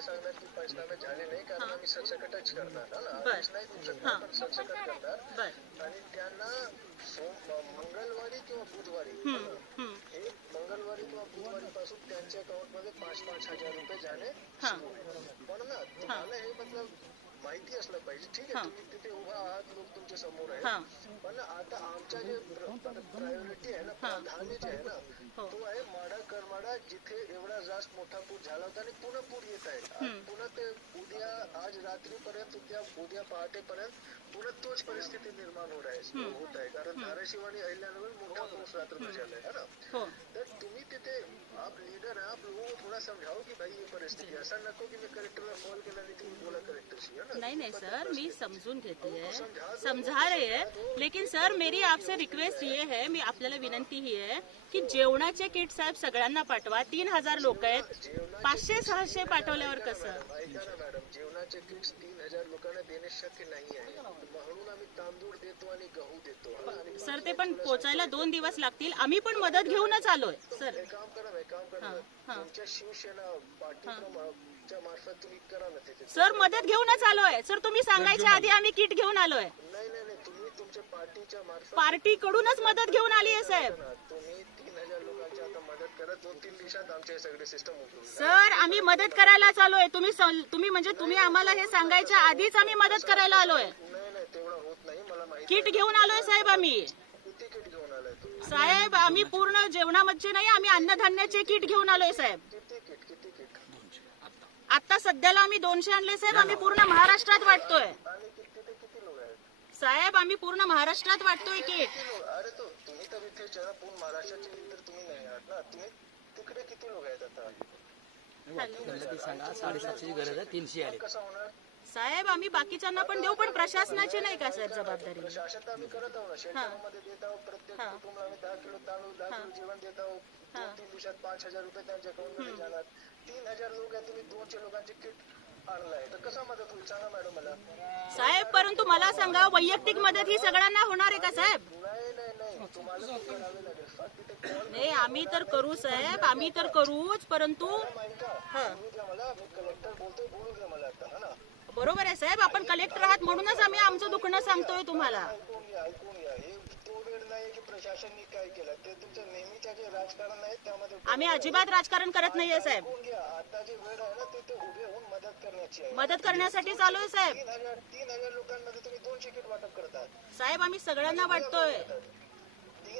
ते सांगणार की पंचनामे झाले नाही कारण आम्ही सरसकटच करणार हा ना. आदेश नाही देऊ. शकणार पण सरसकट करणार आणि त्यांना मंगळवारी किंवा बुधवारी. हे मंगळवारी किंवा बुधवारी पासून त्यांच्या अकाउंटमध्ये पाच पाच हजार रुपये हा. होणार. पण ना तुम्हाला हे मतलब माहिती असलं पाहिजे. ठीक हा. आहे तुम्ही तिथे उभा आहात लोक तुमच्यासमोर हा. आहे पण आता आमच्या जे प्रायोरिटी आहे ना प्राधान्य जे आहे ना हो. तो आहे माडा करमाडा जिथे एवढा जास्त मोठा पूर झाला होता आणि पुन्हा पूर येत आहे. पुन्हा ते उद्या आज रात्रीपर्यंत उद्या उद्या पहाटेपर्यंत पुन्हा तोच परिस्थिती निर्माण होत आहे होत आहे. कारण धाराशिव आणि अहिल्यानगर मोठा पाऊस रात्र झालाय है ना? हो. तर तुम्ही तिथे थोड़ा समझाओ की भाई ये परिस्थिती आहे. असं नको की मी कलेक्टरला कॉल केला आणि तुम्ही बोला कलेक्टरशी है ना? नहीं नहीं सर मैं समझून घेते. है समझा रहे हैं लेकिन सर मेरी आपसे रिक्वेस्ट ये है मी आपल्याला विनंती ही आहे की जेवणाचे किट साहेब सगळ्यांना पाठवा. तीन हजार लोक आहेत. पाचशे सहाशे पाठवल्यावर कसं? ऐका ना मॅडम जेवणाचे किट्स तीन हजार लोकांना देणे शक्य नाही आहे. म्हणून आम्ही तांदूळ देतो आणि गहू देतो. हा सर ते पण पोचायला दोन दिवस लागतील. आम्ही पण मदत घेऊनच आलोय. सर. एक काम करा ना एक काम करा ना. तुमच्या शिवसेना पार्टीच्या मार्फत तुम्ही करा ना तिथे. सर मदत घेऊनच आलोय. सर तुम्ही सांगायच्या आधी आम्ही किट घेऊन आलोय. नाही नाही नाही. तुम्ही तुमच्या पार्टीच्या मार्फत पार्टी कडूनच मदत घेऊन आली आहे साहेब. करा. तुम्ही तीन हजार लोकांची आता मदत करा. दोन तीन दिवसात आमचे सगळे सिस्टम उठून सर आम्ही मदत करायला आलोय तुम्ही सं- तुम्ही म्हणजे तुम्ही आम्हाला हे सांगायच्या आधीच आम्ही मदत करायला आलोय नाही नाही तेवढं होत नाही मला माहिती किट घेऊन आलोय साहेब आम्ही. किती किट घेऊन आलाय तुम्ही साहेब आम्ही पूर्ण जेवणामध्ये नाही आम्ही अन्नधान्याचे किट घेऊन आलोय साहेब. किती किट किती किट आता सध्याला आम्ही दोनशे आणले साहेब आम्ही पूर्ण महाराष्ट्रात वाटतोय. आणि किती तिथे किती लोक आहेत साहेब आम्ही पूर्ण महाराष्ट्रात वाटतोय किट. किती लोक अरे तो तुम्ही तर इथे जरा पूर्ण महाराष्ट्राचे तर तुम्ही नाही आहात ना. तुम्ही तिकडे किती लोक आहेत आता? ती सांगा. साडेसातशेची गरज आहे तीनशे आले. कसं होणार साहेब आम्ही बाकीच्यांना पण देऊ पण प्रशासनाची नाही का साहेब जबाबदारी? प्रशासन तर आम्ही करत आहोत ना. शेतकऱ्यांमध्ये देत आहोत प्रत्येक कुटुंबाला आम्ही दहा किलो तांदूळ दहा किलो जेवण देत आहोत. दोन तीन दिवसात पाच हजार रुपये त्यांच्या जाणार. तीन हजार लोक आहेत तुम्ही दोनशे लोकांचे किट आणलाय. तर कसा मदत होईल? सांगा मॅडम मला. साहेब परंतु मला सांगा वैयक्तिक मदत ही सगळ्यांना होणार आहे का साहेब? नाही आम्ही तर करू साहेब आम्ही तर करूच परंतु कलेक्टर बोलतोय बोलू बरोबर आहे साहेब आपण कलेक्टर आहात म्हणूनच आम्ही आमचं दुखणं सांगतोय तुम्हाला. ऐकून ऐकून काय केलं ते जे राजकारण आहे त्यामध्ये आम्ही अजिबात राजकारण करत नाहीये साहेब. आता वेळ उभे मदत करण्याची मदत करण्यासाठी चालू आहे साहेब. तीन तुम्ही करतात साहेब आम्ही सगळ्यांना वाटतोय.